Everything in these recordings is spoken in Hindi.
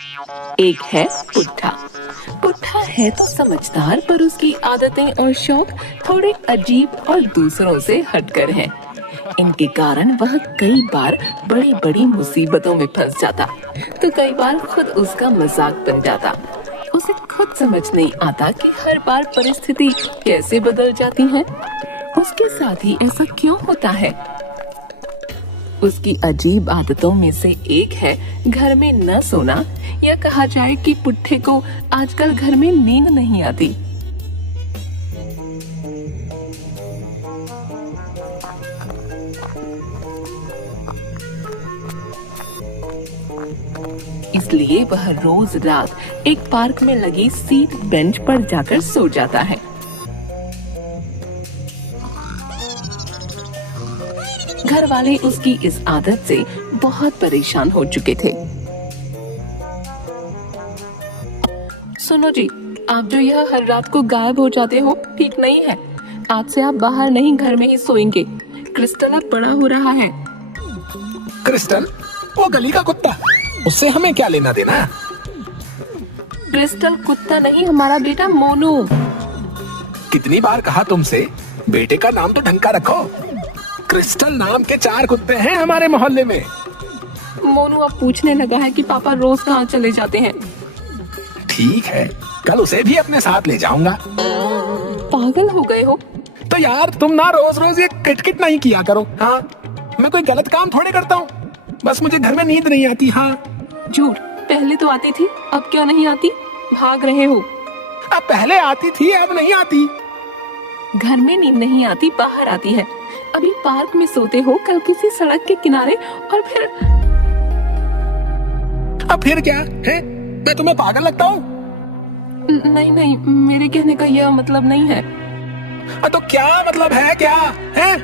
एक है पुट्ठा। पुट्ठा है तो समझदार, पर उसकी आदतें और शौक थोड़े अजीब और दूसरों से हटकर हैं। इनके कारण वह कई बार बड़ी बड़ी मुसीबतों में फंस जाता, तो कई बार खुद उसका मजाक बन जाता। उसे खुद समझ नहीं आता कि हर बार परिस्थिति कैसे बदल जाती है। उसके साथ ही ऐसा क्यों होता है? उसकी अजीब आदतों में से एक है घर में न सोना, या कहा जाए कि पुट्ठे को आजकल घर में नींद नहीं आती। इसलिए वह रोज रात एक पार्क में लगी सीट बेंच पर जाकर सो जाता है। घर वाले उसकी इस आदत से बहुत परेशान हो चुके थे। सुनो जी, आप जो यह हर रात को गायब हो जाते हो, ठीक नहीं है। आज से आप बाहर नहीं, घर में ही सोएंगे। क्रिस्टल अब बड़ा हो रहा है। क्रिस्टल? वो गली का कुत्ता, उससे हमें क्या लेना देना? क्रिस्टल कुत्ता नहीं, हमारा बेटा मोनू। कितनी बार कहा तुमसे, बेटे का नाम तो ढंग का रखो। क्रिस्टल नाम के 4 कुत्ते हैं हमारे मोहल्ले में। मोनू अब पूछने लगा है कि पापा रोज कहाँ चले जाते हैं। ठीक है, कल उसे भी अपने साथ ले जाऊंगा। पागल हो गए हो? तो यार तुम ना रोज रोज ये किटकिट नहीं किया करो। हाँ, मैं कोई गलत काम थोड़े करता हूँ, बस मुझे घर में नींद नहीं आती। हाँ झूठ, पहले तो आती थी, अब क्यों नहीं आती? भाग रहे हो। अब पहले आती थी, अब नहीं आती। घर में नींद नहीं आती, बाहर आती है। अभी पार्क में सोते हो, कल किसी सड़क के किनारे, और फिर अब फिर क्या है? मैं तुम्हें पागल लगता हूँ? नहीं नहीं, मेरे कहने का यह मतलब नहीं है। तो क्या मतलब है? क्या है?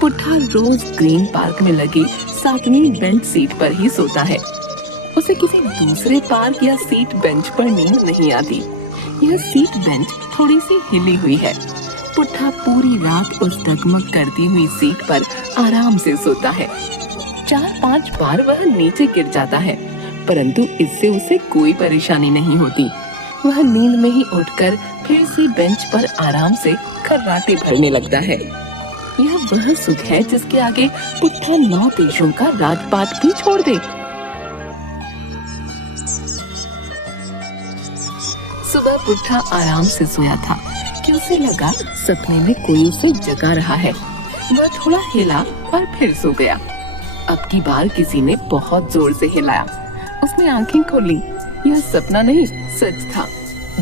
पुट्ठा रोज ग्रीन पार्क में लगी 7वीं बेंच सीट पर ही सोता है। उसे किसी दूसरे पार्क या सीट बेंच पर नींद नहीं आती। यह सीट बेंच थोड़ी सी हिली हुई है। पुट्ठा पूरी रात उस डगमग करती हुई सीट पर आराम से सोता है। 4-5 बार वह नीचे गिर जाता है, परंतु इससे उसे कोई परेशानी नहीं होती। वह नींद में ही उठकर फिर से बेंच पर आराम से खर्राटे भरने लगता है। यह वह सुख है जिसके आगे पुट्ठा 9 देशों का राजपाट भी छोड़ दे। सुबह पुट्ठा आराम से सोया था कि उसे लगा सपने में कोई उसे जगा रहा है। वह थोड़ा हिला और फिर सो गया। अब की बार किसी ने बहुत जोर से हिलाया। उसने आंखें खोली। यह सपना नहीं, सच था।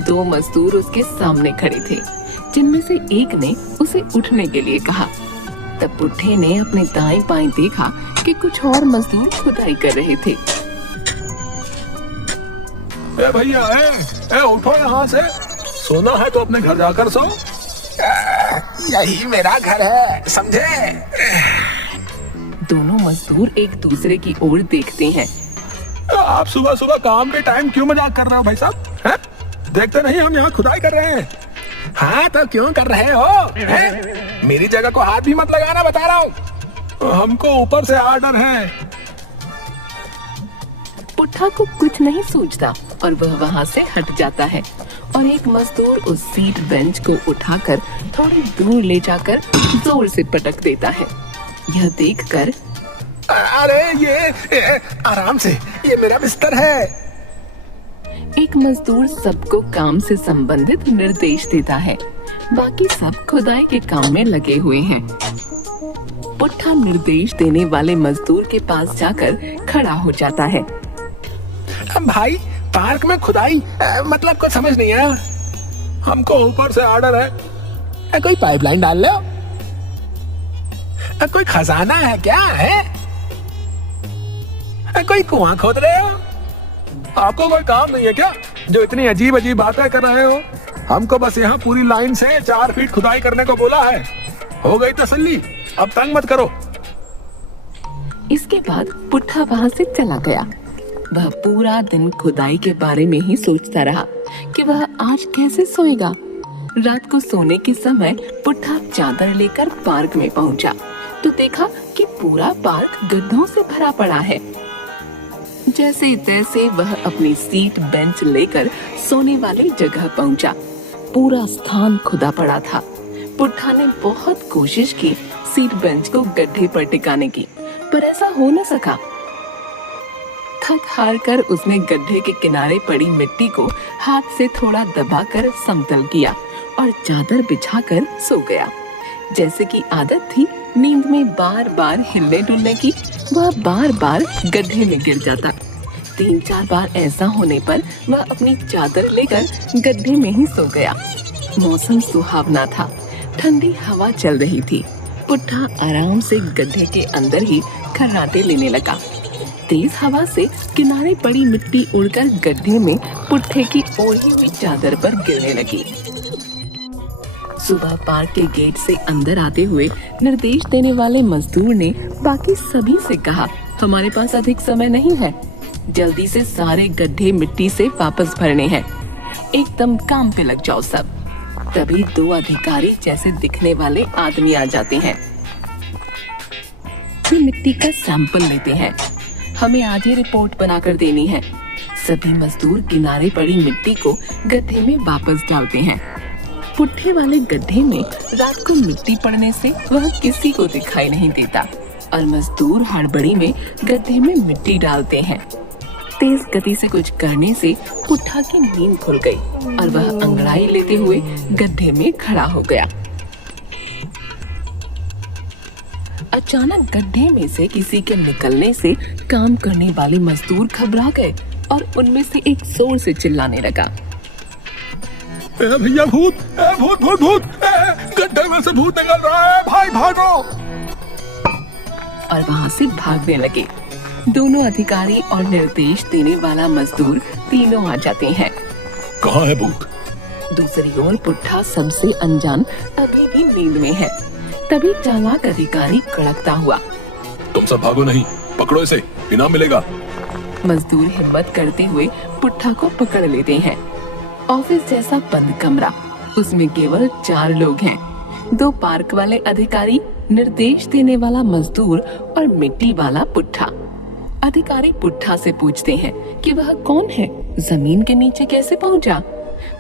2 मजदूर उसके सामने खड़े थे, जिनमें से एक ने उसे उठने के लिए कहा। तब पुट्ठे ने अपने दाएं बाएं देखा कि कुछ और मजदूर खुदाई कर रहे थे। ए भैया, उठो यहाँ से। सोना है तो अपने घर जाकर सो। यही मेरा घर है, समझे? दोनों मजदूर एक दूसरे की ओर देखते हैं। आप सुबह सुबह काम के टाइम क्यों मजाक कर रहे हो भाई साहब? हैं? देखते नहीं हम यहाँ खुदाई कर रहे हैं। हाँ तो क्यों कर रहे हो? हैं? मेरी जगह को हाथ भी मत लगाना, बता रहा हूँ। हमको ऊपर से ऑर्डर है। पुट्ठा को कुछ नहीं सूझता और वह वहाँ से हट जाता है और एक मजदूर उस सीट बेंच को उठाकर थोड़ी दूर ले जाकर जोर से पटक देता है। यह देखकर, अरे ये आराम से, ये मेरा बिस्तर है। एक मजदूर सबको काम से संबंधित निर्देश देता है। बाकी सब खुदाई के काम में लगे हुए हैं। पुट्ठा निर्देश देने वाले मजदूर के पास जाकर खड़ा हो जाता है। भाई, पार्क में खुदाई मतलब कुछ समझ नहीं आया। हमको ऊपर से ऑर्डर है। कोई पाइपलाइन डाल लो। कोई खजाना है क्या? है कोई कुआं खोद रहे हो? आपको कोई काम नहीं है क्या जो इतनी अजीब अजीब बातें कर रहे हो? हमको बस यहाँ पूरी लाइन से 4 फीट खुदाई करने को बोला है। हो गई तसल्ली, अब तंग मत करो। इसके बाद पुट्ठा वहाँ से चला गया। वह पूरा दिन खुदाई के बारे में ही सोचता रहा कि वह आज कैसे सोएगा। रात को सोने के समय पुट्ठा चादर लेकर पार्क में पहुंचा तो देखा कि कि पूरा पार्क गड्ढों से भरा पड़ा है। जैसे तैसे वह अपनी सीट बेंच लेकर सोने वाली जगह पहुंचा। पूरा स्थान खुदा पड़ा था। पुट्ठा ने बहुत कोशिश की सीट बेंच को गड्ढे पर टिकाने की, पर ऐसा हो न सका। थक हार कर उसने गड्ढे के किनारे पड़ी मिट्टी को हाथ से थोड़ा दबाकर समतल किया और चादर बिछाकर सो गया। जैसे कि आदत थी नींद में बार बार हिलने डुलने की, वह बार बार गड्ढे में गिर जाता। 3-4 बार ऐसा होने पर वह अपनी चादर लेकर गड्ढे में ही सो गया। मौसम सुहावना था, ठंडी हवा चल रही थी। पुट्ठा आराम से गड्ढे के अंदर ही खर्राटे लेने लगा। तेज हवा से किनारे पड़ी मिट्टी उड़कर गड्ढे में पुट्ठे की ओढ़ी हुई चादर पर गिरने लगी। सुबह पार्क के गेट से अंदर आते हुए निर्देश देने वाले मजदूर ने बाकी सभी से कहा, हमारे पास अधिक समय नहीं है, जल्दी से सारे गड्ढे मिट्टी से वापस भरने हैं, एकदम काम पे लग जाओ सब। तभी 2 अधिकारी जैसे दिखने वाले आदमी आ जाते हैं। वे मिट्टी का सैंपल लेते हैं। हमें आज ही रिपोर्ट बनाकर देनी है। सभी मजदूर किनारे पड़ी मिट्टी को गड्ढे में वापस डालते हैं। पुट्ठे वाले गड्ढे में रात को मिट्टी पड़ने से वह किसी को दिखाई नहीं देता और मजदूर हड़बड़ी में गड्ढे में मिट्टी डालते हैं। तेज गति से कुछ करने से पुट्ठा की नींद खुल गई और वह अंगड़ाई लेते हुए गड्ढे में खड़ा हो गया। अचानक गड्ढे में से किसी के निकलने से काम करने वाले मजदूर घबरा गए और उनमें से एक जोर से चिल्लाने लगा, भैया भूत, भूत भूत भूत, गड्ढे में से भूत निकल रहा है, भाई भागो। और वहाँ से भागने लगे। दोनों अधिकारी और निर्देश देने वाला मजदूर तीनों आ जाते हैं। कहाँ है भूत? दूसरी ओर पुट्ठा सबसे अनजान अभी भी नींद में है। तभी चालाक अधिकारी कड़कता हुआ, तुम सब भागो नहीं, पकड़ो इसे, इनाम मिलेगा। मजदूर हिम्मत करते हुए पुट्ठा को पकड़ लेते हैं। ऑफिस जैसा बंद कमरा, उसमें केवल 4 लोग हैं। 2 पार्क वाले अधिकारी, निर्देश देने वाला मजदूर और मिट्टी वाला पुट्ठा। अधिकारी पुट्ठा से पूछते हैं कि वह कौन है, जमीन के नीचे कैसे पहुंचा।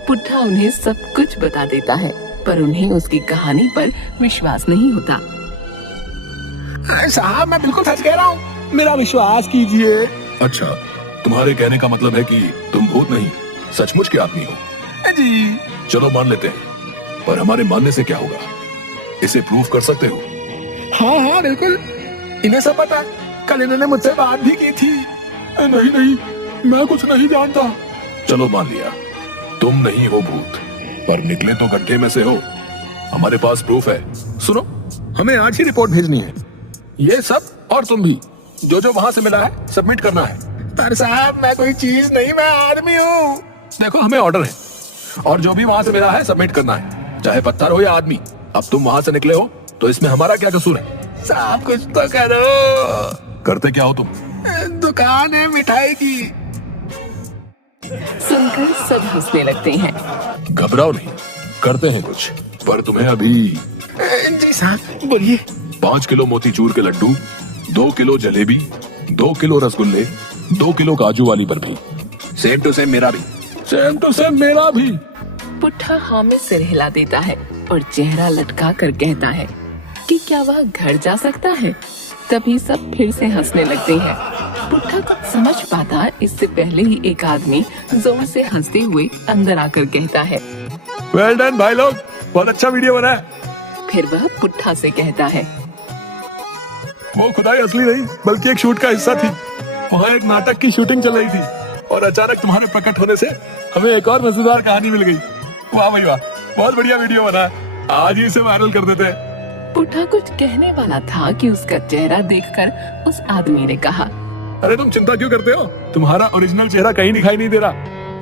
पुट्ठा उन्हें सब कुछ बता देता है, पर उन्हें उसकी कहानी पर विश्वास नहीं होता। साहब मैं बिल्कुल सच कह रहा हूँ, मेरा विश्वास कीजिए। अच्छा, तुम्हारे कहने का मतलब है कि तुम भूत नहीं सचमुच के आदमी हो। जी चलो मान लेते हैं, पर हमारे मानने से क्या होगा? इसे प्रूफ कर सकते हो? हाँ हाँ बिल्कुल, इन्हें सब पता है, कल इन्होंने मुझसे बात भी की थी। नहीं नहीं, मैं कुछ नहीं जानता। चलो मान लिया, तुम नहीं हो भूत, पर निकले तो गड्ढे में से हो। हमारे पास प्रूफ है। सुनो, हमें आज ही रिपोर्ट भेजनी है। ये सब और तुम भी, जो जो वहाँ से मिला है सबमिट करना है। पर साहब मैं कोई चीज नहीं, मैं आदमी हूँ। देखो हमें ऑर्डर है, और जो भी वहाँ से मिला है सबमिट करना है, चाहे पत्थर हो या आदमी। अब तुम वहाँ से निकले हो तो इसमें हमारा क्या कसूर है? साहब कुछ तो करो। करते क्या हो तुम? दुकान है मिठाई की। सुनकर सब हंसने लगते हैं। घबराओ नहीं, करते हैं कुछ, पर तुम्हें अभी। जी साहब बोलिए। 5 किलो मोतीचूर के लड्डू, 2 किलो जलेबी, 2 किलो रसगुल्ले, 2 किलो काजू वाली बर्फी। सेम टू सेम मेरा भी। सेम टू सेम मेरा भी। पुट्ठा हाँ में सिर हिला देता है और चेहरा लटका कर कहता है कि क्या वह घर जा सकता है। तभी सब फिर से हंसने लगते हैं। पुट्ठा कुछ समझ पाता इससे पहले ही एक आदमी जोर से हंसते हुए अंदर आकर कहता है, वेल डन भाई लोग, बहुत अच्छा वीडियो बना है। फिर वह पुट्ठा से कहता है, वो खुदाई असली नहीं बल्कि एक शूट का हिस्सा थी। वहाँ एक नाटक की शूटिंग चल रही थी और अचानक तुम्हारे प्रकट होने से हमें एक और मजेदार कहानी मिल गई। वाह भाई वाह, बहुत बढ़िया वीडियो बना है, आज ही इसे वायरल कर देते हैं। पुट्ठा कुछ कहने वाला था कि उसका चेहरा देखकर उस आदमी ने कहा, अरे तुम चिंता क्यों करते हो, तुम्हारा ओरिजिनल चेहरा कहीं दिखाई नहीं दे रहा,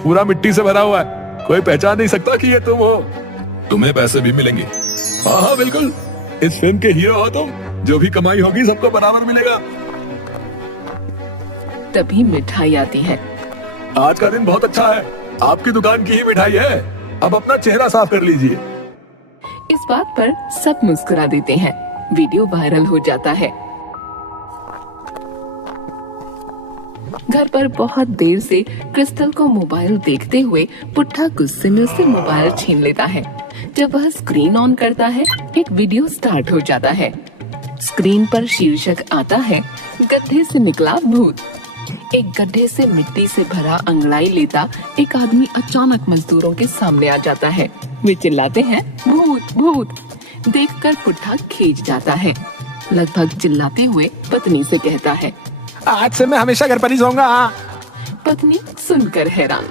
पूरा मिट्टी से भरा हुआ है, कोई पहचान नहीं सकता कि ये तुम हो। तुम्हें पैसे भी मिलेंगे। हाँ हाँ बिल्कुल, इस फिल्म के हीरो हो तुम, जो भी कमाई होगी सबको बराबर मिलेगा। तभी मिठाई आती है। आज का दिन बहुत अच्छा है, आपकी दुकान की ही मिठाई है, अब अपना चेहरा साफ कर लीजिए। इस बात पर सब मुस्कुरा देते हैं। वीडियो वायरल हो जाता है। घर पर बहुत देर से क्रिस्टल को मोबाइल देखते हुए पुट्ठा गुस्से में उससे मोबाइल छीन लेता है। जब वह स्क्रीन ऑन करता है, एक वीडियो स्टार्ट हो जाता है। स्क्रीन पर शीर्षक आता है, गड्ढे से निकला भूत। एक गड्ढे से मिट्टी से भरा अंगड़ाई लेता एक आदमी अचानक मजदूरों के सामने आ जाता है। वे चिल्लाते हैं, भूत भूत। देखकर पुट्ठा खींच जाता है। लगभग चिल्लाते हुए पत्नी से कहता है, आज से मैं हमेशा घर पर ही सोऊंगा। पत्नी सुनकर हैरान।